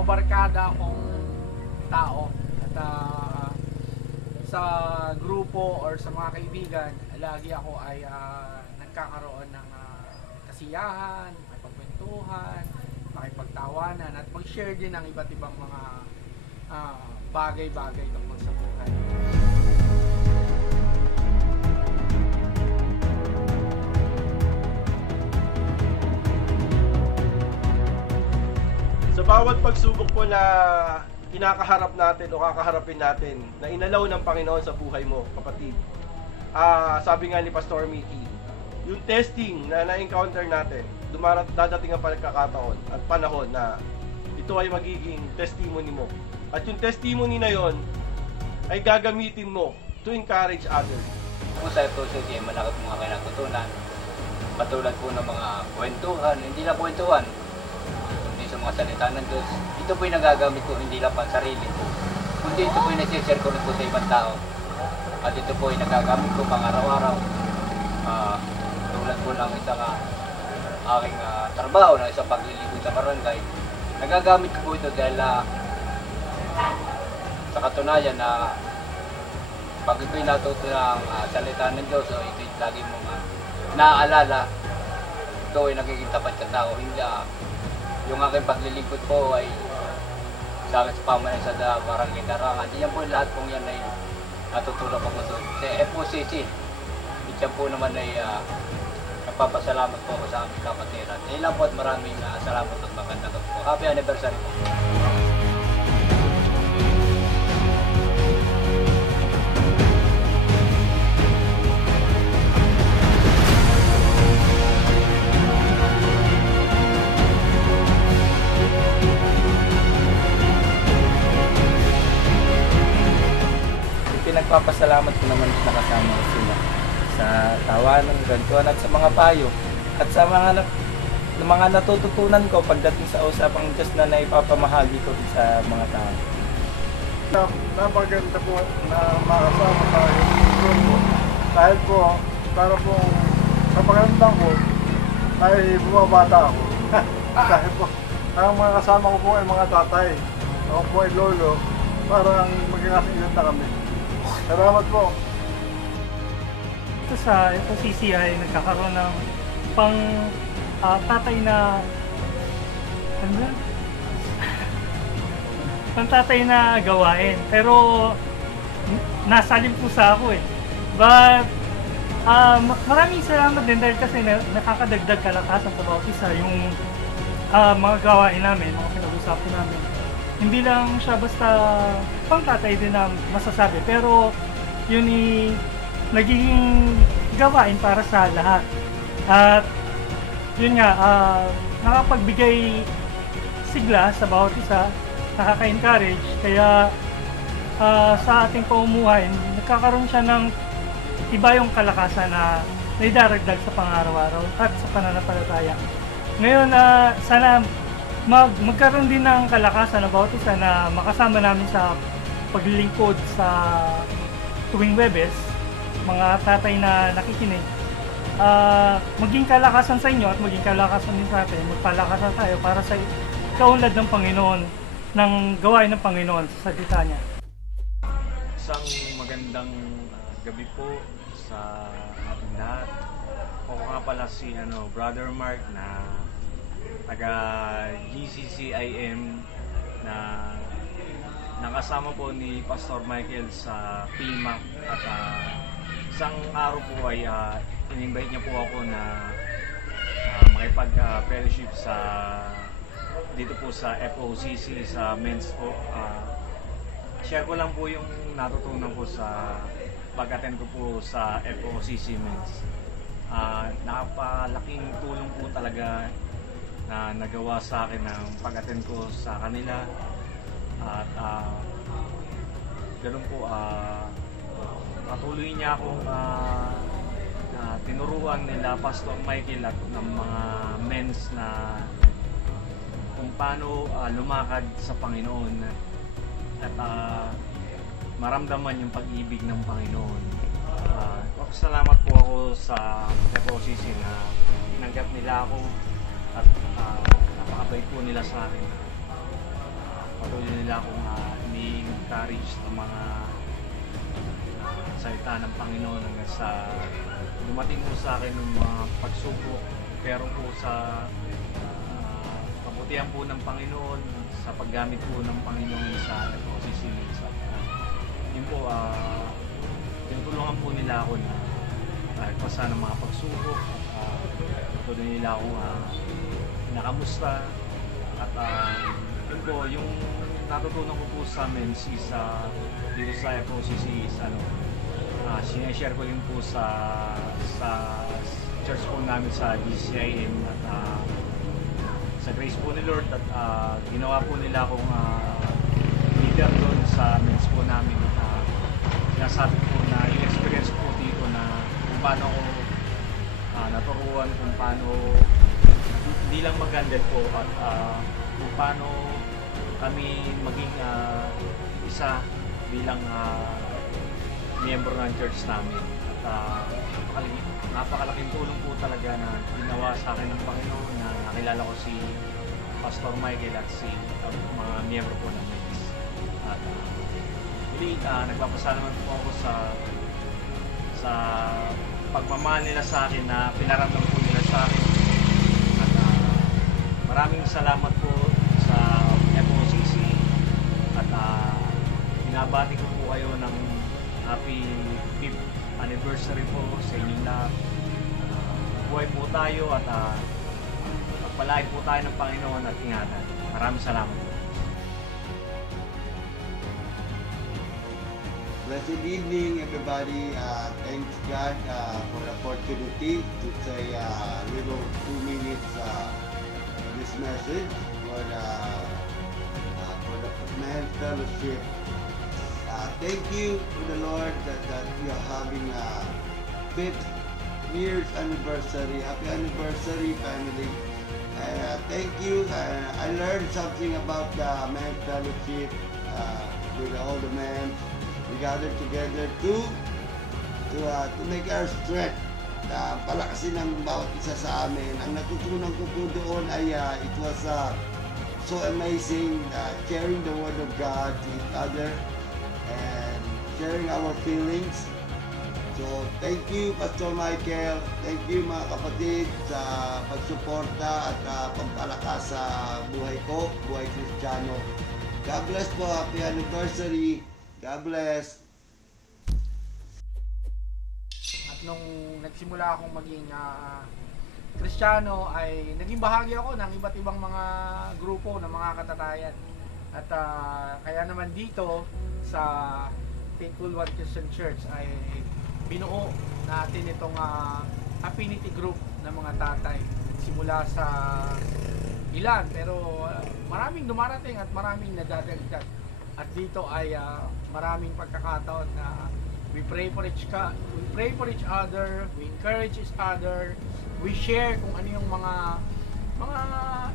mabarkada akong tao at sa grupo or sa mga kaibigan, lagi ako ay nagkakaroon ng kasiyahan, makipagkwentuhan, makipagtawanan at mag-share din ng iba't ibang mga bagay-bagay tungkol sa buhay. Sa bawat pagsubok po na kinakaharap natin o kakaharapin natin na inalaw ng Panginoon sa buhay mo, kapatid. Sabi nga ni Pastor Mickey, yung testing na na-encounter natin, dadating ang pagkakataon at panahon na ito ay magiging testimony mo. At yung testimony na yon ay gagamitin mo to encourage others. Kung sa FOCC, malaki po mga kinatutunan. Patulad po ng mga kwentuhan, hindi na kwentuhan. Sa mga salita ng Diyos, ito po yung nagagamit ko hindi lang pang sarili ko, kundi ito po yung nasi-share ko rin po sa ibang tao. At ito po yung nagagamit ko pang araw-araw. Tulad po ng isang aking trabaho, ng isang paglilingkod sa barangay. Nagagamit ko po ito dahil sa katunayan na pag ito'y natuto ng salita ng Diyos, ito'y lagi mong naaalala, ito ay nagiging tapat ka tao. Hindi yung aking paglilingkod po ay sa akin sa pamahay sa barangay Darangan. Diyan po lahat pong yan ay natutulog ako doon. Sa FOCC, diyan po naman ay nagpapasalamat po ako sa aming kapatiran. Yan lang po at maraming salamat at magandang gabi po. Happy anniversary po. Pinagpapasalamat ko naman na kasama sila sa tawanan, gantuan at sa mga payo at sa mga natututunan ko pagdating sa usapang Diyos na naipapamahagi ko sa mga tao. Napaganda po na makasama tayo dahil po para po sa pakiramdam ko ay bumabata ako. Dahil po ang mga kasama ko po ay mga tatay, ako po ay lolo, parang magkakasilan na kami. Salamat po. Ito sa FOCC ay nagkakaroon ng pang tatay na pang tatay na gawain. Pero nasalim po sa ako eh. But maraming salamat din dahil kasi nakakadagdag kalakasan sa bawat isa yung mga gawain namin, mga pinag-usapan namin. Hindi lang siya basta pangtatay din na masasabi, pero yun nagiging gawain para sa lahat. At yun nga, nakapagbigay sigla sa bawat isa, nakaka-encourage, kaya sa ating pamumuhay, nagkakaroon siya ng iba yung kalakasan na naidaragdag sa pang-araw-araw at sa pananampalataya. Ngayon, sana magkaroon din ng kalakasan na bawat isa na makasama namin sa paglilingkod sa tuwing Webes, mga tatay na nakikinig. Maging kalakasan sa inyo at maging kalakasan din sa atin. Magpalakasan tayo para sa kaunlad ng Panginoon, ng gawain ng Panginoon sa salita niya. Isang magandang gabi po sa ating lahat. Ako nga pala si Brother Mark na taga GCCIM na nakasama po ni Pastor Michael sa PMAC at isang araw po ay in-invite niya po ako na makipag-fellowship dito po sa FOCC sa men's po. Share ko lang po yung natutunan ko sa pag-attend ko po sa FOCC men's. Napakalaking tulong po talaga na nagawa sa akin ng pag-attend ko sa kanila at ganun po patuloy niya akong tinuruan nila Pastor Michael at ng mga men's na kung paano lumakad sa Panginoon at maramdaman yung pag-ibig ng Panginoon. Salamat po ako sa FOCC na tinanggap nila ako at napakabait po nila sa akin. patuloy nila akong ini-encourage ng mga salita ng Panginoon hanggang sa dumating po sa akin ng mga pagsubok, pero po sa kabutihan po ng Panginoon, sa paggamit po ng Panginoon sa FOCC minsan. Yun po, tinutulungan po nila ako na kahit pa sa mga pagsubok, patuloy nila ako nakamusta. At yun po, yung natutunan ko po sa men's is dito sa FOCC is sineshare ko din po sa church po namin sa GCIM at sa grace po ni Lord at ginawa po nila akong leader doon sa men's po namin at sinasabi ko na yung experience po dito na kung paano ako naturuan, kung paano hindi lang mag-handle po at kung paano kami maging isa bilang miyembro ng church namin. At napakalaking tulong po talaga na ginawa sa akin ng Panginoon na nakilala ko si Pastor Michael at si mga miyembro po ng men's. At muli, nagpapasalamat po ako sa pagmamahal nila sa akin na pinaramdam po nila sa akin. At maraming salamat po sa FOCC at binabati ko po kayo ng happy 5th anniversary po sa inyong lahat. Buhay po tayo at pagpalain po tayo ng Panginoon at ingatan. Maraming salamat po. Blessed evening, everybody. Thanks God for the opportunity to say a little 2 minutes this message for the men's fellowship. Thank you to the Lord that we are having a 5th year's anniversary. Happy anniversary, family. Thank you. I learned something about the men's fellowship with all the men. We gathered together to make our strength. Palakasin ng bawat isa sa amin. Ang natutunan ko po doon ay it was so amazing sharing the Word of God to each other and sharing our feelings. So, thank you, Pastor Michael. Thank you, mga kapatid, sa pagsuporta at pagpalakas sa buhay ko, buhay Kristiyano. God bless po. Happy anniversary. God bless. At nung nagsimula akong maging Kristiyano ay naging bahagi ako ng iba't ibang mga grupo ng mga katatayan. At kaya naman dito sa Faithful One Christian Church ay binuo natin itong affinity group ng mga tatay. Simula sa ilan pero maraming dumarating at maraming nadadagdag. At dito ay maraming pagkakataon na we pray for each other, we encourage each other, we share kung ano yung mga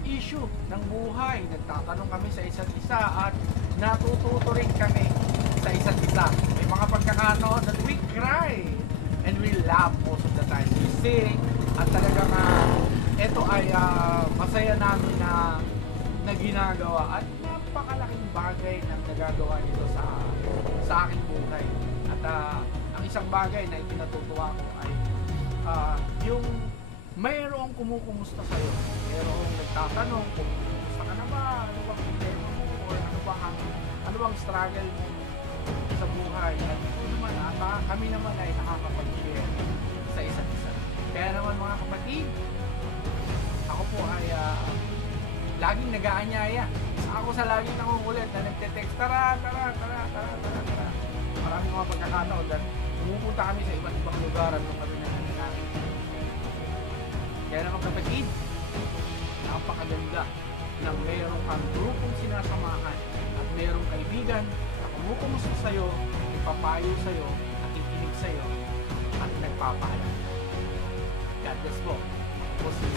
issue ng buhay. Nagtatanong kami sa isa't isa at natututo rin kami sa isa't isa. May mga pagkakataon that we cry and we laugh most of the time. We sing at talagang ito ay masaya namin na ginagawa at napakalaking bagay na nagagawa nito sa aking buhay. At ang isang bagay na itinatutuwa ko ay yung mayroong kumukumusta sa'yo. Mayroong nagtatanong kung kumusta ka na ba, ano bang problema mo, or ano bang struggle mo sa buhay. At kami naman ay nakakapag-share sa isa't isa. Kaya naman mga kapatid, ako po ay laging nag-aanyaya. Ako sa laging nangungulit na nagte-text, tara. Maraming mga pagkakataon dahil pumupunta kami sa iba't ibang lugar at nung kami nangyayari. Kaya naman kapatid, napakaganda na mayroong kang grupong sinasamahan at mayroong kaibigan na kumukumusta sa'yo, ipapayo sa'yo, nakikinig sa'yo, at nagpapaalam. God bless po. Ako si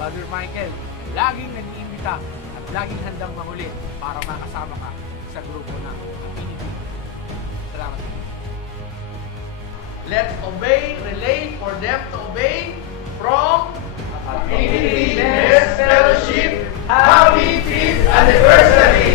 Brother Michael, laging nag-iimbita at laging handang mangulit para makasama ka sa grupo ng Affinity. Salamat. Let's obey, relate for them to obey from Affinity Men's Fellowship. Happy 5th Anniversary!